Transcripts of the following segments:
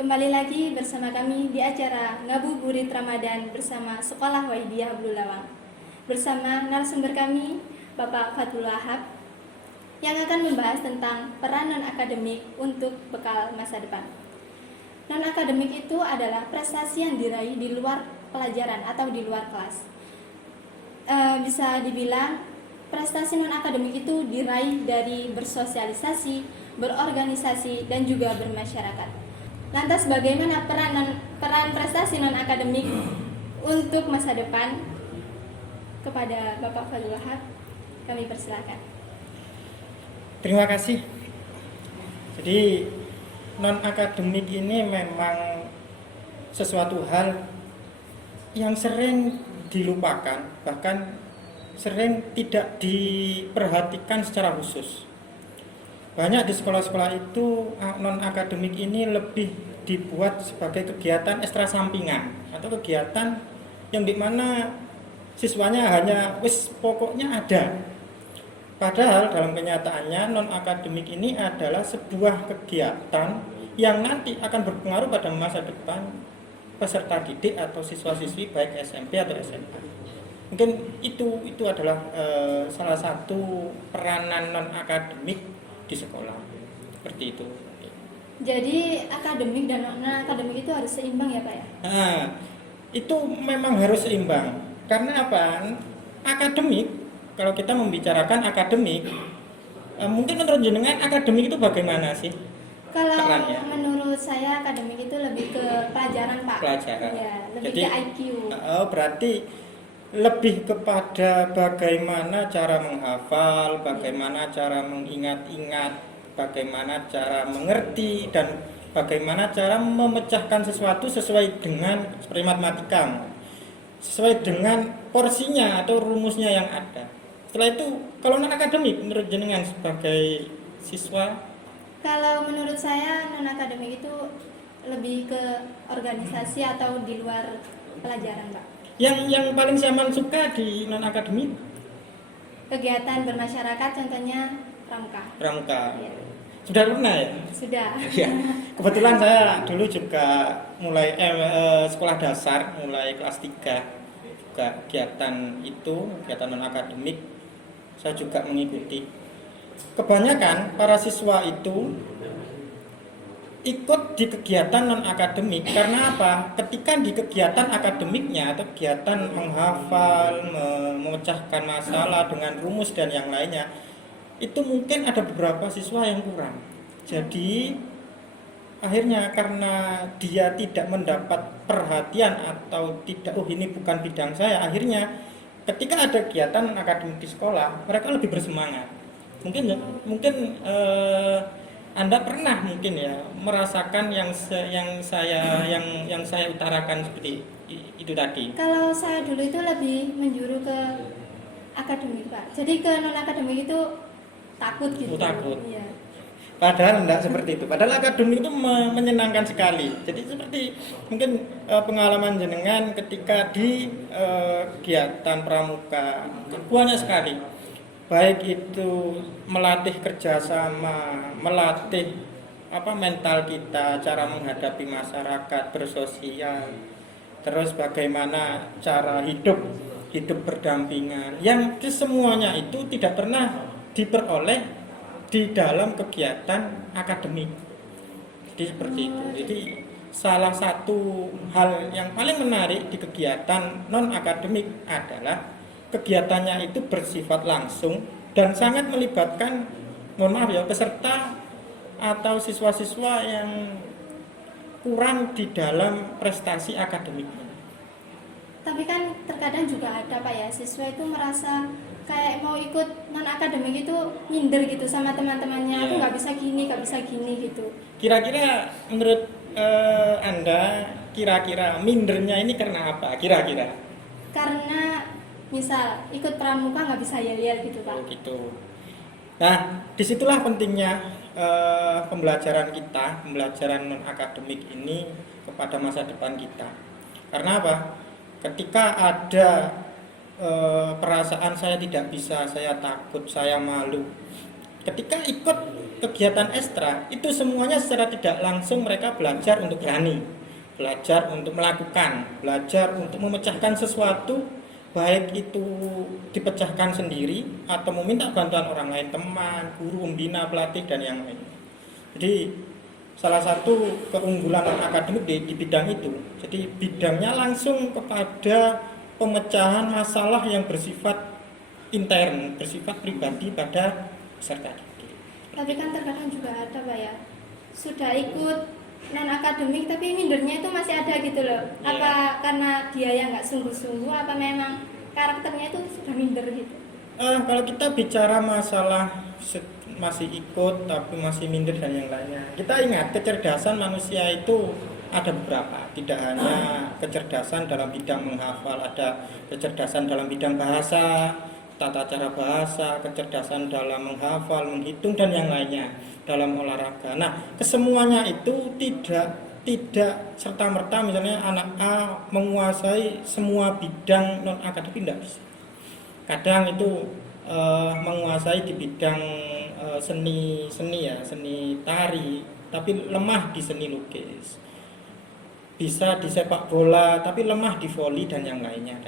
Kembali lagi bersama kami di acara Ngabuburit Ramadan bersama Sekolah Wahidiyah Bulawang. Bersama narasumber kami, Bapak Fathul Wahab, yang akan membahas tentang peran non-akademik untuk bekal masa depan. Non-akademik itu adalah prestasi yang diraih di luar pelajaran atau di luar kelas. Bisa dibilang prestasi non-akademik itu diraih dari bersosialisasi, berorganisasi, dan juga bermasyarakat. Lantas bagaimana peran prestasi non-akademik untuk masa depan? Kepada Bapak Fathul Wahab, kami persilakan. Terima kasih. Jadi non-akademik ini memang sesuatu hal yang sering dilupakan, bahkan sering tidak diperhatikan secara khusus. Banyak di sekolah-sekolah itu non-akademik ini lebih dibuat sebagai kegiatan ekstra sampingan atau kegiatan yang dimana siswanya hanya pokoknya ada. Padahal dalam kenyataannya non-akademik ini adalah sebuah kegiatan yang nanti akan berpengaruh pada masa depan peserta didik atau siswa-siswi baik SMP atau SMA. Mungkin itu adalah salah satu peranan non-akademik di sekolah, seperti itu. Jadi akademik dan non-akademik itu harus seimbang ya Pak ya? Nah, itu memang harus seimbang. Karena apa? Akademik, kalau kita membicarakan akademik, mungkin menurut jenengan akademik itu bagaimana sih? Kalau perannya? Menurut saya akademik itu lebih ke pelajaran Pak. Pelajaran. Ya, lebih Jadi, ke IQ. Berarti lebih kepada bagaimana cara menghafal, bagaimana cara mengingat-ingat, bagaimana cara mengerti, dan bagaimana cara memecahkan sesuatu sesuai dengan seperti matematika, sesuai dengan porsinya atau rumusnya yang ada. Setelah itu, kalau non akademik menurut jenengan sebagai siswa? Kalau menurut saya non akademik itu lebih ke organisasi atau di luar pelajaran Pak. Yang paling Saman suka di non akademik? Kegiatan bermasyarakat, contohnya pramuka. Pramuka. Ya. Sudah pernah ya? Sudah. Ya. Kebetulan saya dulu juga mulai sekolah dasar, mulai kelas 3 juga kegiatan non akademik saya juga mengikuti. Kebanyakan para siswa itu ikut di kegiatan non-akademik karena apa? Ketika di kegiatan akademiknya atau kegiatan menghafal, memecahkan masalah dengan rumus dan yang lainnya, itu mungkin ada beberapa siswa yang kurang. Jadi akhirnya karena dia tidak mendapat perhatian atau tidak, ini bukan bidang saya, akhirnya ketika ada kegiatan akademik di sekolah, mereka lebih bersemangat. Mungkin Anda pernah mungkin ya merasakan yang saya utarakan seperti itu tadi. Kalau saya dulu itu lebih menjuru ke akademik Pak. Jadi ke non akademik itu takut gitu. Takut. Iya. Padahal enggak seperti itu. Padahal akademik itu menyenangkan sekali. Jadi seperti mungkin pengalaman jenengan ketika di kegiatan pramuka banyak sekali. Baik itu melatih kerjasama, melatih mental kita, cara menghadapi masyarakat, bersosial, terus bagaimana cara hidup berdampingan, yang kesemuanya itu tidak pernah diperoleh di dalam kegiatan akademik. Jadi seperti itu. Jadi salah satu hal yang paling menarik di kegiatan non akademik adalah kegiatannya itu bersifat langsung dan sangat melibatkan, peserta atau siswa-siswa yang kurang di dalam prestasi akademiknya. Tapi kan terkadang juga ada Pak ya, siswa itu merasa kayak mau ikut non akademik itu minder gitu sama teman-temannya. Aku nggak bisa gini gitu. Kira-kira menurut Anda, kira-kira mindernya ini karena apa? Kira-kira? Karena misal ikut pramuka nggak bisa yel-yel gitu Pak. Gitu. Nah, disitulah pentingnya pembelajaran non akademik ini kepada masa depan kita. Karena apa? Ketika ada perasaan saya tidak bisa, saya takut, saya malu, ketika ikut kegiatan ekstra itu semuanya secara tidak langsung mereka belajar untuk berani, belajar untuk melakukan, belajar untuk memecahkan sesuatu, baik itu dipecahkan sendiri atau meminta bantuan orang lain, teman, guru, pembina, pelatih dan yang lain. Jadi salah satu keunggulan akademik di bidang itu, jadi bidangnya langsung kepada pemecahan masalah yang bersifat intern, bersifat pribadi pada peserta didik. Tapi kan terkadang juga ada Pak ya, sudah ikut non akademik tapi mindernya itu masih ada gitu loh. Iya. Apa karena dia yang nggak sungguh-sungguh, apa memang karakternya itu sudah minder gitu? Kalau kita bicara masalah masih ikut tapi masih minder dan yang lainnya, kita ingat kecerdasan manusia itu ada beberapa, tidak hanya kecerdasan dalam bidang menghafal, ada kecerdasan dalam bidang bahasa, tata cara bahasa, kecerdasan dalam menghafal, menghitung dan yang lainnya, dalam olahraga. Nah, kesemuanya itu tidak serta-merta misalnya anak A menguasai semua bidang non akademik, tidak bisa. Kadang itu menguasai di bidang seni tari, tapi lemah di seni lukis. Bisa di sepak bola, tapi lemah di voli dan yang lainnya.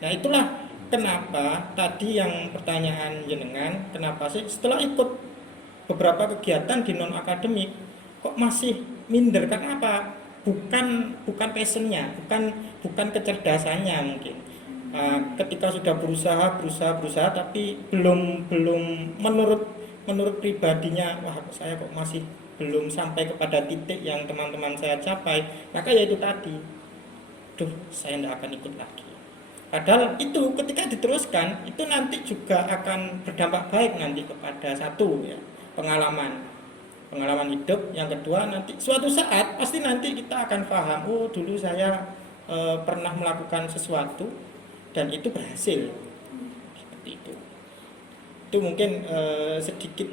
Nah, itulah kenapa tadi yang pertanyaan jenengan, kenapa sih setelah ikut beberapa kegiatan di non akademik kok masih minder? Karena apa? Bukan passionnya, bukan kecerdasannya mungkin. Ketika sudah berusaha tapi belum menurut pribadinya, wah saya kok masih belum sampai kepada titik yang teman-teman saya capai, maka ya itu tadi, saya tidak akan ikut lagi. Padahal itu ketika diteruskan itu nanti juga akan berdampak baik nanti kepada satu ya, pengalaman hidup, yang kedua nanti suatu saat pasti nanti kita akan paham, oh dulu saya pernah melakukan sesuatu dan itu berhasil, seperti itu. Itu mungkin sedikit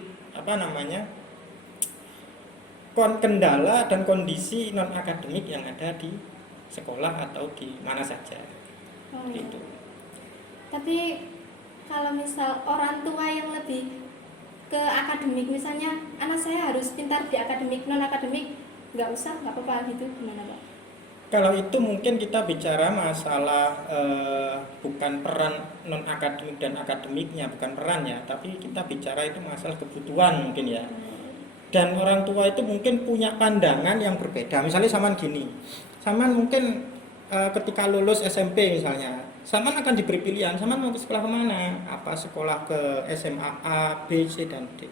kendala dan kondisi non akademik yang ada di sekolah atau di mana saja. Gitu. Tapi kalau misal orang tua yang lebih ke akademik, misalnya anak saya harus pintar di akademik, non akademik nggak usah, nggak apa-apa gitu, gimana Pak? Kalau itu mungkin kita bicara masalah bukan peran non akademik dan akademiknya, bukan perannya, tapi kita bicara itu masalah kebutuhan mungkin ya. Dan orang tua itu mungkin punya pandangan yang berbeda. Misalnya Saman gini, Saman mungkin ketika lulus SMP misalnya, Saman akan diberi pilihan, Saman mau ke sekolah kemana? Apa sekolah ke SMA A, B, C, dan D.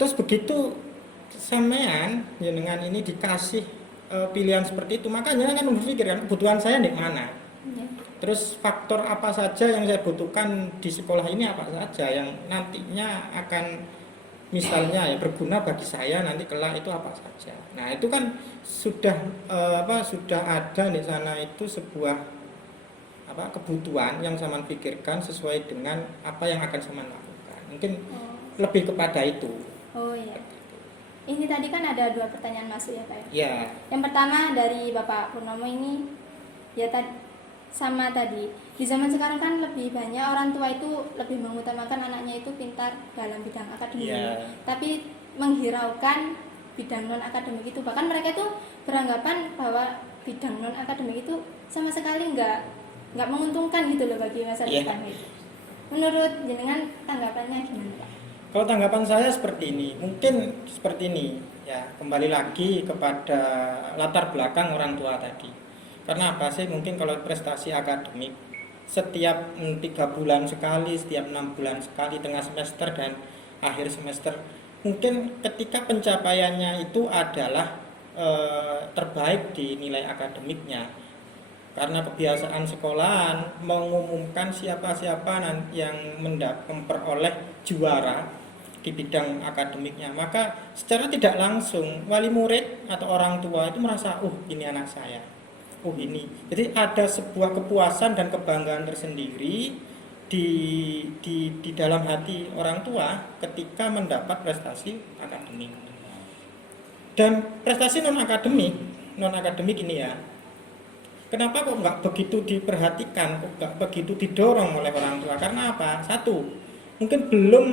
Terus begitu sampean dengan ini dikasih pilihan seperti itu, makanya kan berpikir kan kebutuhan saya di mana? Terus faktor apa saja yang saya butuhkan di sekolah ini, apa saja yang nantinya akan misalnya ya berguna bagi saya nanti kelak, itu apa saja. Nah, itu kan sudah ada di sana itu sebuah kebutuhan yang Saman pikirkan sesuai dengan apa yang akan Saman lakukan. Mungkin lebih kepada itu. Oh iya. Ini tadi kan ada 2 pertanyaan masuk ya Pak ya? Ya. Yang pertama dari Bapak Purnomo ini, ya sama tadi, di zaman sekarang kan lebih banyak orang tua itu lebih mengutamakan anaknya itu pintar dalam bidang akademik, tapi menghiraukan bidang non akademik itu. Bahkan mereka itu beranggapan bahwa bidang non akademik itu sama sekali nggak menguntungkan gitu loh bagi masa depan gitu. Menurut jenengan tanggapannya gimana Pak? Kalau tanggapan saya seperti ini, mungkin seperti ini ya, kembali lagi kepada latar belakang orang tua tadi. Karena apa sih, mungkin kalau prestasi akademik setiap 3 bulan sekali, setiap 6 bulan sekali, tengah semester dan akhir semester, mungkin ketika pencapaiannya itu adalah terbaik di nilai akademiknya. Karena kebiasaan sekolahan mengumumkan siapa-siapa yang memperoleh juara di bidang akademiknya, maka secara tidak langsung wali murid atau orang tua itu merasa, ini anak saya, ini. Jadi ada sebuah kepuasan dan kebanggaan tersendiri di dalam hati orang tua ketika mendapat prestasi akademik. Dan prestasi non akademik ini ya, kenapa kok nggak begitu diperhatikan, kok nggak begitu didorong oleh orang tua? Karena apa? Satu, mungkin belum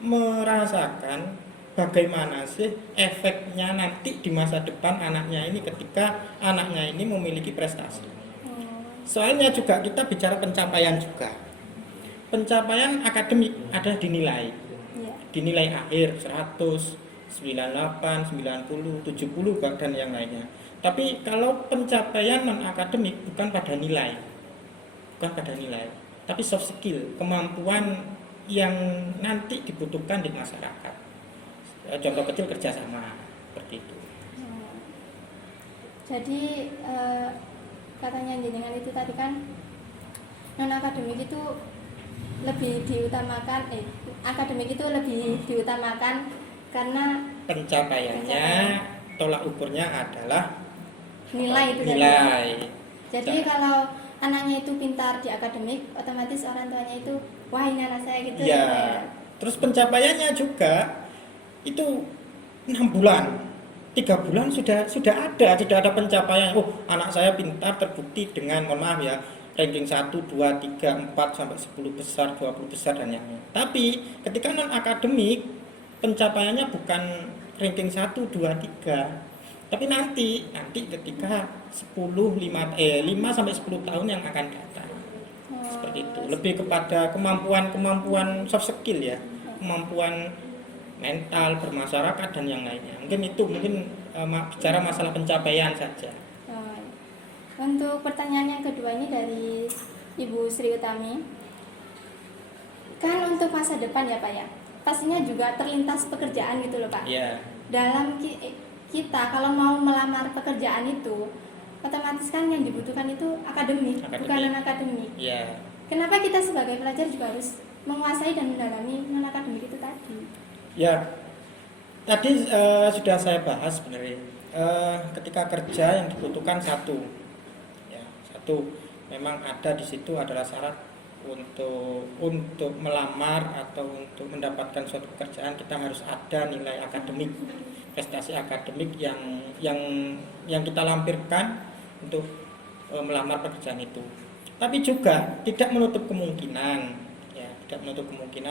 merasakan bagaimana sih efeknya nanti di masa depan anaknya ini ketika anaknya ini memiliki prestasi. Soalnya juga kita bicara pencapaian juga. Pencapaian akademik ada dinilai. Iya. Dinilai akhir 100, 98, 90, 70 dan yang lainnya. Tapi kalau pencapaian non akademik bukan pada nilai. Bukan pada nilai, tapi soft skill, kemampuan yang nanti dibutuhkan di masyarakat. Contoh kecil kerjasama seperti itu. Jadi katanya jenengan itu tadi kan non akademik itu lebih diutamakan, akademik itu lebih diutamakan karena Pencapaiannya, tolak ukurnya adalah nilai itu tadi. nilai. Jadi kalau anaknya itu pintar di akademik, otomatis orang tuanya itu wah ini anak saya gitu. Ya, terus pencapaiannya juga itu 6 bulan, 3 bulan sudah ada pencapaian. Oh, anak saya pintar terbukti dengan, mohon maaf ya, ranking 1, 2, 3, 4 sampai 10 besar, 20 besar dan yang lain. Tapi ketika non akademik pencapaiannya bukan ranking 1, 2, 3. Tapi nanti ketika 5 sampai 10 tahun yang akan datang. Seperti itu. Lebih kepada kemampuan soft skill ya. Kemampuan mental, bermasyarakat dan yang lainnya. Mungkin bicara masalah pencapaian saja. Untuk pertanyaan yang kedua ini dari Ibu Sri Utami. Kan untuk masa depan ya Pak ya, pastinya juga terlintas pekerjaan gitu loh Pak. Iya. Dalam kita kalau mau melamar pekerjaan itu, otomatis kan yang dibutuhkan itu akademik. Bukan non-akademik. Iya. Kenapa kita sebagai pelajar juga harus menguasai dan mendalami non-akademik itu tadi? Ya, tadi sudah saya bahas sebenarnya. Ketika kerja yang dibutuhkan satu, memang ada di situ adalah syarat untuk melamar atau untuk mendapatkan suatu pekerjaan kita harus ada nilai akademik, prestasi akademik yang kita lampirkan untuk melamar pekerjaan itu. Tapi juga tidak menutup kemungkinan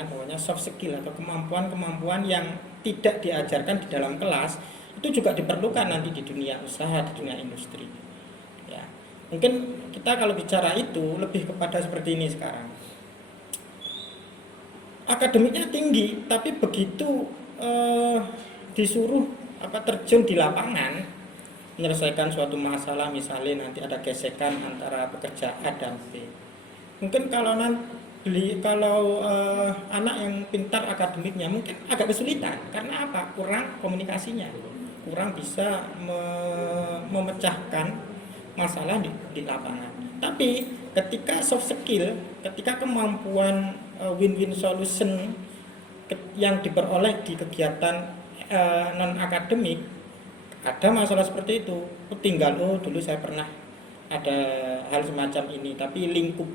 bahwanya soft skill atau kemampuan yang tidak diajarkan di dalam kelas itu juga diperlukan nanti di dunia usaha, di dunia industri. Ya. Mungkin kita kalau bicara itu lebih kepada seperti ini sekarang. Akademiknya tinggi, tapi begitu disuruh terjun di lapangan menyelesaikan suatu masalah, misalnya nanti ada gesekan antara pekerja A dan B. Mungkin kalau anak yang pintar akademiknya mungkin agak kesulitan karena apa? Kurang komunikasinya, kurang bisa memecahkan masalah di lapangan. Tapi ketika soft skill, ketika kemampuan win-win solution yang diperoleh di kegiatan non akademik, ada masalah seperti itu. Tinggal dulu saya pernah ada hal semacam ini, tapi lingkup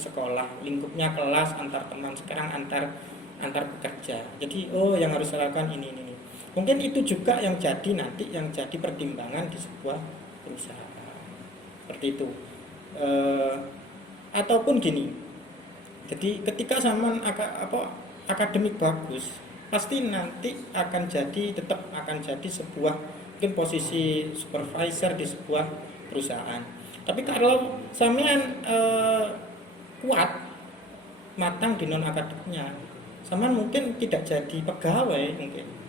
sekolah, lingkupnya kelas antar teman, sekarang antar pekerja. Jadi yang harus saya lakukan ini. Mungkin itu juga yang jadi pertimbangan di sebuah perusahaan. Seperti itu. Ataupun gini. Jadi ketika zaman akademik bagus, pasti nanti tetap akan jadi sebuah mungkin posisi supervisor di sebuah perusahaan. Tapi kalau sampean kuat matang di non akademiknya, sampean mungkin tidak jadi pegawai,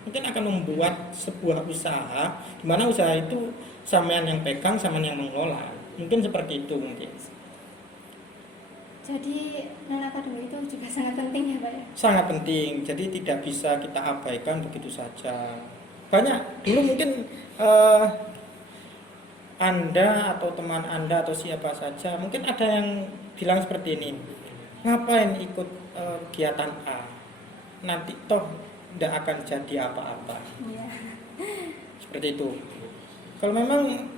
mungkin akan membuat sebuah usaha di mana usaha itu sampean yang pegang, sampean yang mengelola. Mungkin seperti itu mungkin. Jadi non akademik itu juga sangat penting ya Pak ya? Sangat penting, jadi tidak bisa kita abaikan begitu saja. Banyak dulu mungkin Anda atau teman Anda atau siapa saja mungkin ada yang bilang seperti ini, ngapain ikut kegiatan A, nanti toh tidak akan jadi apa-apa. Iya. Seperti itu. Kalau memang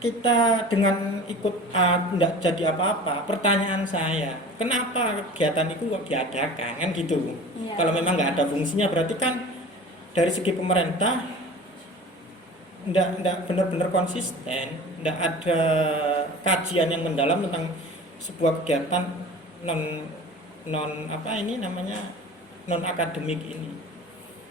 kita dengan ikut A tidak jadi apa-apa, pertanyaan saya, kenapa kegiatan itu kok diadakan, kan gitu. Iya. Kalau memang nggak ada fungsinya, berarti kan dari segi pemerintah tidak benar-benar konsisten, tidak ada kajian yang mendalam tentang sebuah kegiatan non akademik ini.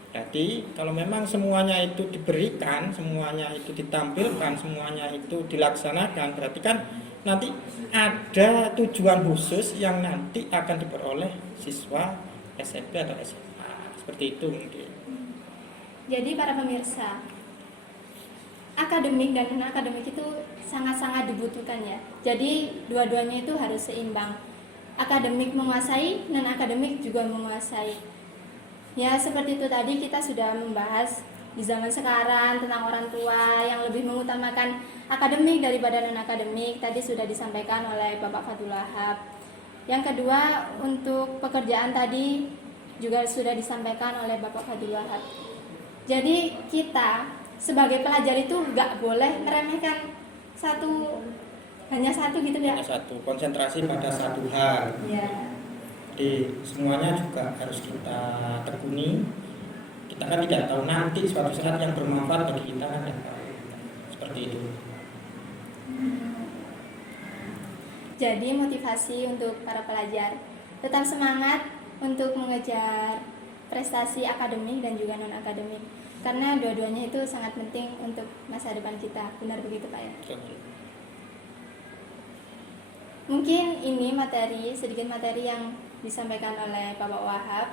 Berarti kalau memang semuanya itu diberikan, semuanya itu ditampilkan, semuanya itu dilaksanakan, berarti kan nanti ada tujuan khusus yang nanti akan diperoleh siswa SMP atau SMA. Seperti itu mungkin. Jadi para pemirsa, akademik dan non-akademik itu sangat-sangat dibutuhkan ya. Jadi dua-duanya itu harus seimbang. Akademik menguasai, non-akademik juga menguasai. Ya seperti itu tadi kita sudah membahas di zaman sekarang tentang orang tua yang lebih mengutamakan akademik daripada non-akademik. Tadi sudah disampaikan oleh Bapak Fathul Wahab. Yang kedua, untuk pekerjaan tadi juga sudah disampaikan oleh Bapak Fathul Wahab. Jadi kita sebagai pelajar itu nggak boleh meremehkan hanya satu gitu ya. Hanya satu, konsentrasi pada satu hal. Ya. Jadi semuanya juga harus kita tekuni. Kita kan tidak tahu nanti suatu saat yang bermanfaat bagi kita kan. Seperti itu. Jadi motivasi untuk para pelajar tetap semangat untuk mengejar prestasi akademik dan juga non akademik, karena dua-duanya itu sangat penting untuk masa depan kita. Benar begitu Pak ya? Mungkin ini sedikit materi yang disampaikan oleh Bapak Wahab.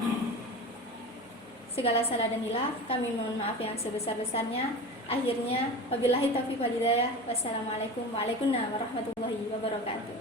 Segala salah dan hilang kami mohon maaf yang sebesar-besarnya. Akhirnya wabillahi taufiq wal hidayah. Wassalamualaikum warahmatullahi wabarakatuh.